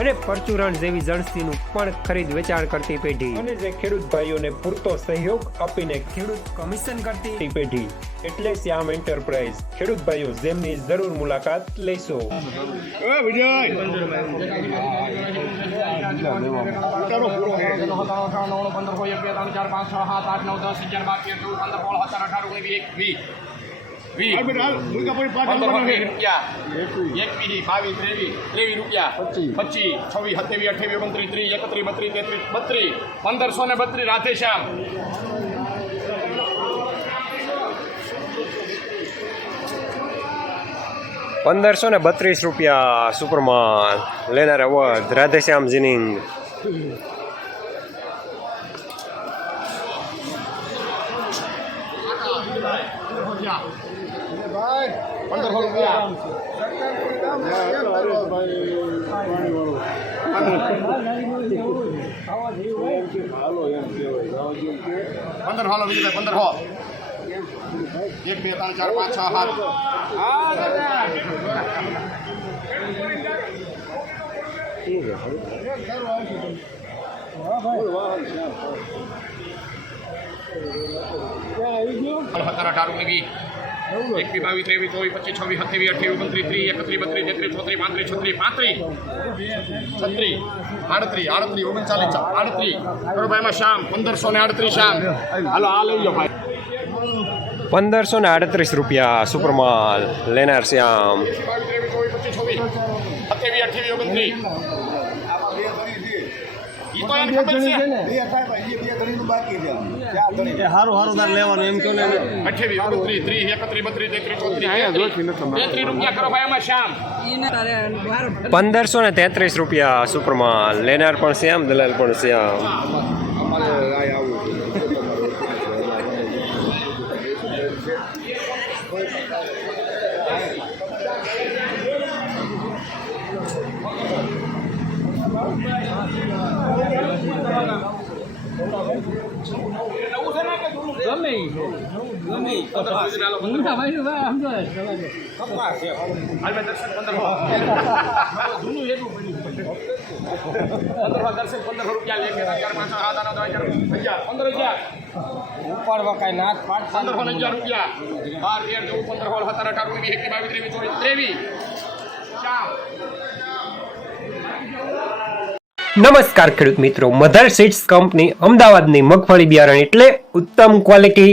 અને પરચુરણ જેવી જણસીનું પણ ખરીદ વેચાણ કરતી પેઢી. અને જે ખેડૂત ભાઈઓને પૂરતો સહયોગ આપીને ખેડૂત કમિશન કરતી પેઢી. એટલે શ્યામ એન્ટરપ્રાઇઝ. ખેડૂત ભાઈઓ જેમની જરૂર મુલાકાત લેશો. પંદર વીસ. પંદર રૂપિયા. એકવીસ. બાવીસ ત્રેવીસ ત્રેવીસ રૂપિયા. પચીસ. છવ્વીસ સત્યાવીસ અઠ્યાવીસ ઓગણત્રીસ ત્રીસ એકત્રીસ બત્રીસ તેત્રીસ બત્રીસ પંદરસો ને બત્રીસ રાધેશ્યામ. પંદરસો ને બત્રીસ રૂપિયા સુપરમાન લેનાર અવધ રાધેશ્યામ જીનિંગ પંદરસો રૂપિયા. પંદર હાલો બીજું પંદર હો એક બે ત્રણ ચાર પાંચ છ સાત. સત્તર અઢાર ઓગણીસ એકવીસ બાવીસ ત્રેવીસ ચોવીસ પચીસ છવ્વીસ સત્યાવીસ અઠ્યાવીસ ઓગણત્રીસ ત્રીસ એકત્રીસ બત્રીસ તેત્રીસ ચોત્રીસ પાંત્રીસ છત્રીસ પાંત્રીસ છત્રીસ આડત્રીસ આડત્રીસ ઓગણચાલીસ આડત્રીસ ભાઈ એમાં શામ પંદરસો ને આડત્રીસ શામ હાલો આ લઈ લો ભાઈ. પંદરસો ને આડત્રીસ રૂપિયા સુપરમાલ લેનાર શ્યામ. સત્યાવીસ અઠ્યાવીસ ઓગણત્રીસ ઈ તો એને ખબર છે. સારું હારું તાર લેવાનું એમ કહો ને રૂપિયા કરો ભાઈ શામ પંદરસો ને તેત્રીસ રૂપિયા સુપરમાં. લેનાર પણ શ્યામ દલાલ પણ શ્યામ. કાંઈ નાથ પાડ પંદરસો હજાર રૂપિયા નમસ્કાર ખેડૂત મિત્રો મધર સીડ્સ કંપની અમદાવાદની મગફળી બિયારણ એટલે ઉત્તમ ક્વોલિટી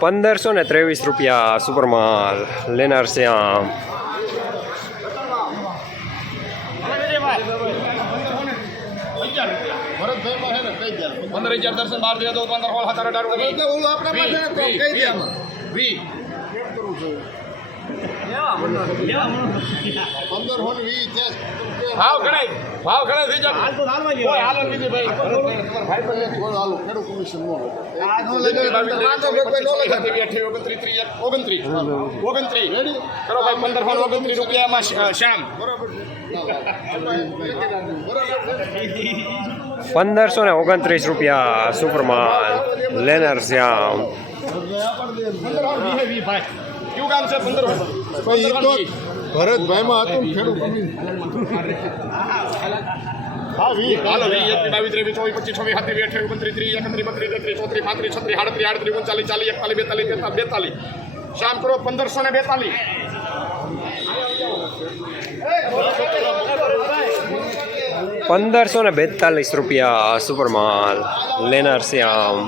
પંદરસો ને ત્રેવીસ રૂપિયા સુપરમાલ. લેનાર શ્યામ પંદર હજાર દર્શન બાર ચૌદ પંદર સોળ સત્તર અઢાર ઓગણીસ વીસ ભાવ ગણાય ભાવ ગણાય થઈ જાય હાલો ભાઈ. ઓગણત્રીસ રૂપિયામાં શ- શ્યામ. પંદરસો ને ઓગણત્રીસ રૂપિયા સુપરમાન લેનર શ્યામ. ફોન ઓગણત્રીસ ચોત્રીસ પાંત્રીસ છે પંદર બેતાલીસ તેતાલીસ બેતાલીસ. શામ કરો પંદરસો ને બેતાલીસ. પંદરસો ને બેતાલીસ રૂપિયા સુપરમાલ. લેનાર શ્યામ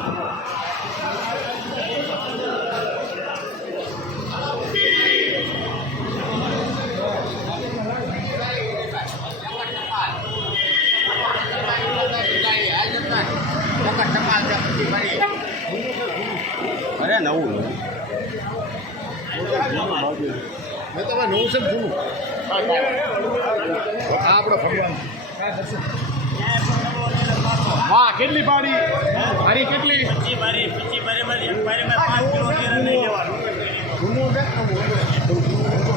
અરે નવું મેં તમે નવું છે જૂનું. આ આપણો ભગવાન વાહ, કેટલી પાડી? મારી કેટલી?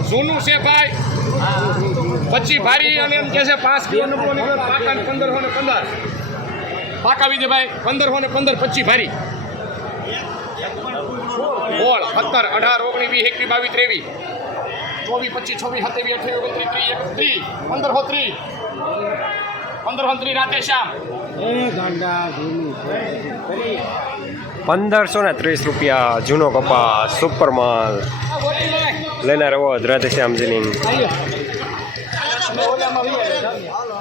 જૂનું છે ભાઈ. પચી ભારી અને એમ કે છે પાંચ કિલો પાકા પંદરસો ને પંદર. પાકા વિજય ભાઈ, પંદરસો ને પંદર પચી ભારી. સત્તર અઢાર ઓગણીસ વીસ એકવીસ બાવીસ ત્રેવીસ. ચોવીસ પચીસ છવ્વીસ સત્યાવીસ અઠ્યાવીસ ઓગણત્રીસ ત્રીસ એકત્રીસ. પંદરસો ત્રીસ. પંદરસો ત્રીસ રાતે શ્યામ એ ગાંડા જૂનું પંદરસો ને ત્રીસ રૂપિયા જૂનો કપાસ સુપરમાલ. લેનાર અવધ રાધેશ્યામજીની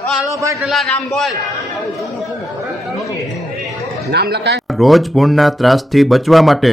હાલો ભાઈ પેલા નામ બોલ નામ રોજ ભૂણના ત્રાસથી બચવા માટે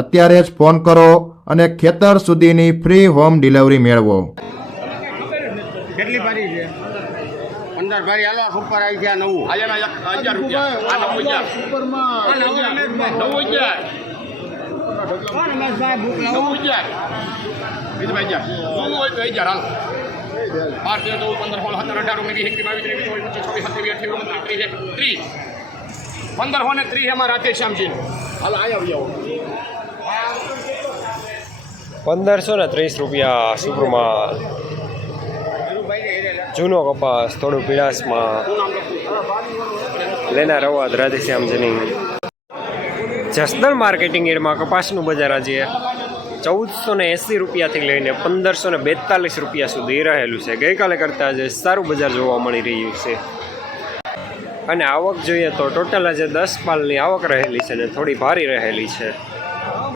અત્યારે જ ફોન કરો અને ખેતર સુધીની ફ્રી હોમ ડિલિવરી મેળવો. કેટલી ભારી છે? હાલો સુપર આવી ગયા નવું. હજાર રૂપિયા. સુપરમાં આ નવું રમેશભાઈ. નવ હજાર. કોણ રમેશભાઈ ભૂખ નવ હજાર. બીજભાઈ હજાર જૂનું હજાર હાલ. બાર તેર ચૌદ પંદર સોળ સત્તર અઢાર ઓગણીસ વીસ એકવીસ બાવીસ ત્રેવીસ ચોવીસ પચીસ છવ્વીસ સત્યાવીસ અઠ્યાવીસ ઓગણત્રીસ ત્રીસ ત્રીસ પંદર ને ત્રીસ એમાં રાતે શ્યામજી હાલ આયા આવી આવો પંદરસો ને ત્રીસ રૂપિયા સુપરમાલ જૂનો કપાસ, થોડું પીડાસમાં લેનાર અવધ રાધેશ્યામજીની જસદણ માર્કેટિંગ એડમાં કપાસનું બજાર આજે ચૌદસો ને એંસી રૂપિયાથી લઈને પંદરસો ને બેતાલીસ રૂપિયા સુધી રહેલું છે. ગઈકાલે કરતાં આજે સારું બજાર જોવા મળી રહ્યું છે. અને આવક જોઈએ તો ટોટલ આજે દસ પાલની આવક રહેલી છે ને થોડી ભારી રહેલી છે.